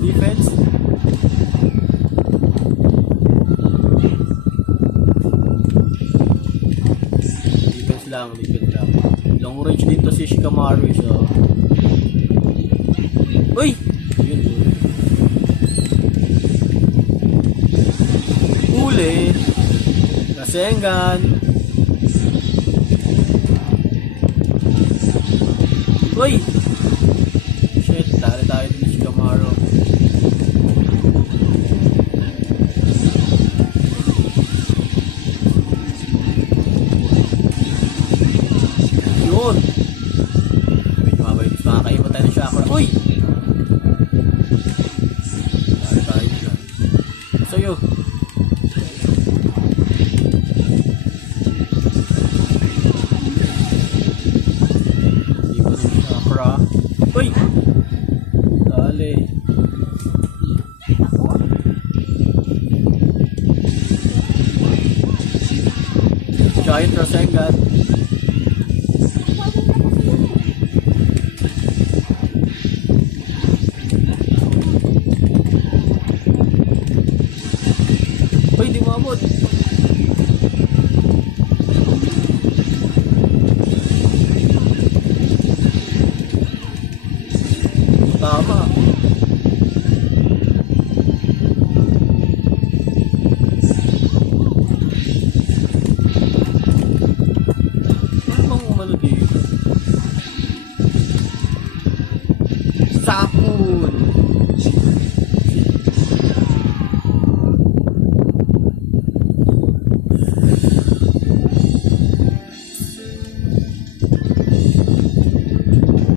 defense. Defense lang. Long range din to si Shikamaru, so. Uy! Yun. Huli. Rasengan. Uy! Shit, dali tayo din si Shikamaru. Yun! Medyo mabay. Makakaiba tayo ng chakra. Uy! Dali tayo din. Sa'yo. Uy! Dali. Giant Rasengan. Uy, di maabot. Tama.